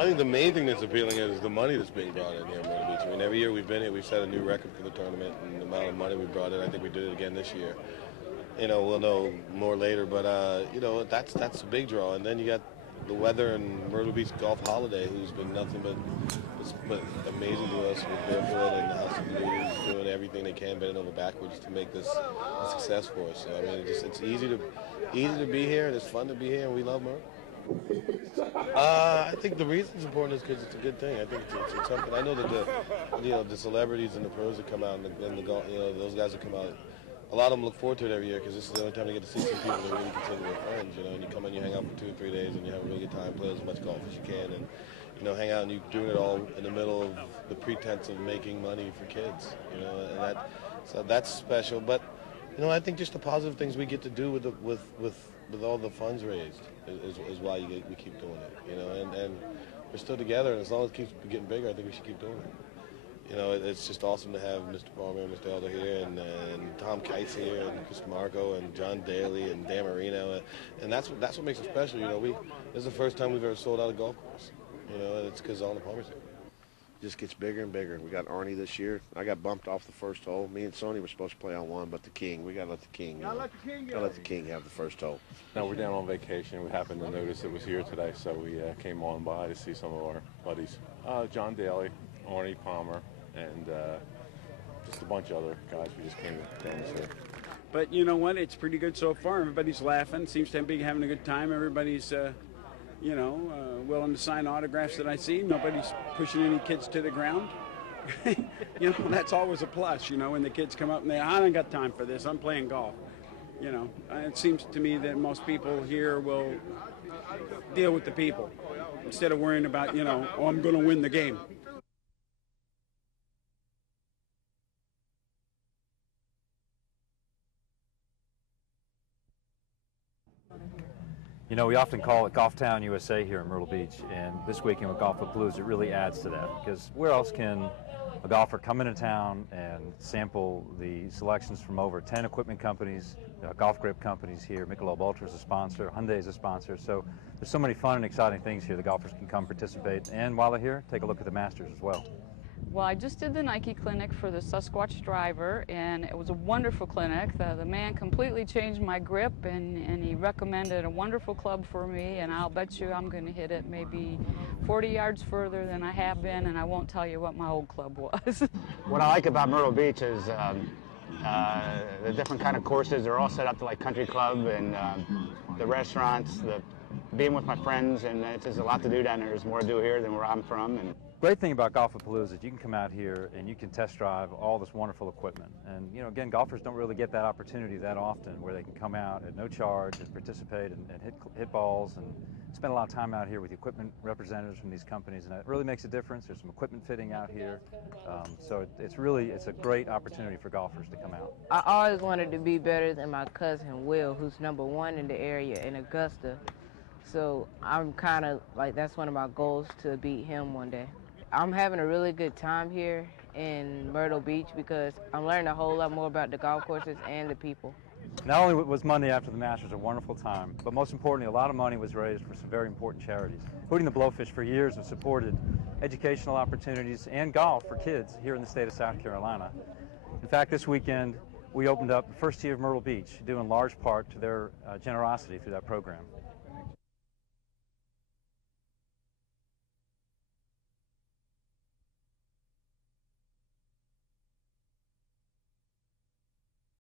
I think the main thing that's appealing is the money that's being brought in here in Myrtle Beach. I mean, every year we've been here, we've set a new record for the tournament and the amount of money we brought in. I think we did it again this year. You know, we'll know more later, but you know, that's a big draw. And then you got the weather and Myrtle Beach Golf Holiday, who's been nothing but amazing to us with Barefoot and the House of Blues, doing everything they can, bending over backwards to make this a success for us. So I mean, it's easy to be here, and it's fun to be here, and we love Myrtle. I think the reason it's important is because it's a good thing. I think it's something. I know that the celebrities and the pros that come out and the golf, those guys that come out, a lot of them look forward to it every year because this is the only time they get to see some people that really consider their friends. And you come in, you hang out for 2 or 3 days, and you have a really good time, play as much golf as you can, and hang out, and you're doing it all in the middle of the pretense of making money for kids. So that's special. But I think just the positive things we get to do with all the funds raised is why we keep doing it. And we're still together, and as long as it keeps getting bigger, I think we should keep doing it. It's just awesome to have Mr. Palmer and Mr. Elder here, and Tom Kites here, and Chris Marco, and John Daly, and Dan Marino, and that's what makes it special. This is the first time we've ever sold out a golf course. And it's because all the Palmer's here. It just gets bigger and bigger. We got Arnie this year. I got bumped off the first hole. Me and Sony were supposed to play on one, but the King, we got to let the King. Gotta let the King have the first hole. Now we're down on vacation. We happened to notice it was here today, so we came on by to see some of our buddies. John Daly, Arnie Palmer, and just a bunch of other guys we just came down to see. But you know what? It's pretty good so far. Everybody's laughing. Seems to be having a good time. Everybody's, willing to sign autographs that I see. Nobody's pushing any kids to the ground. That's always a plus, when the kids come up and I don't got time for this. I'm playing golf. It seems to me that most people here will deal with the people instead of worrying about, I'm going to win the game. We often call it Golf Town USA here in Myrtle Beach, and this weekend with Golfapalooza, it really adds to that, because where else can a golfer come into town and sample the selections from over 10 equipment companies, golf grip companies here. Michelob Ultra is a sponsor, Hyundai is a sponsor, so there's so many fun and exciting things here. The golfers can come participate, and while they're here, take a look at the Masters as well. Well, I just did the Nike clinic for the Sasquatch driver, and it was a wonderful clinic. The man completely changed my grip, and he recommended a wonderful club for me, and I'll bet you I'm going to hit it maybe 40 yards further than I have been, and I won't tell you what my old club was. What I like about Myrtle Beach is the different kind of courses. They're all set up to like country club, and the restaurants, being with my friends, and it's just a lot to do down there. There's more to do here than where I'm from. And great thing about Golfapalooza is you can come out here and you can test drive all this wonderful equipment. And again, golfers don't really get that opportunity that often, where they can come out at no charge and participate and hit balls and spend a lot of time out here with the equipment representatives from these companies, and it really makes a difference. There's some equipment fitting out here, so it's a great opportunity for golfers to come out. I always wanted to be better than my cousin Will, who's #1 in the area in Augusta. So I'm kind of like, that's one of my goals, to beat him one day. I'm having a really good time here in Myrtle Beach because I'm learning a whole lot more about the golf courses and the people. Not only was Monday after the Masters a wonderful time, but most importantly, a lot of money was raised for some very important charities. Hooting the Blowfish for years has supported educational opportunities and golf for kids here in the state of South Carolina. In fact, this weekend, we opened up the first tee of Myrtle Beach, due in large part to their generosity through that program.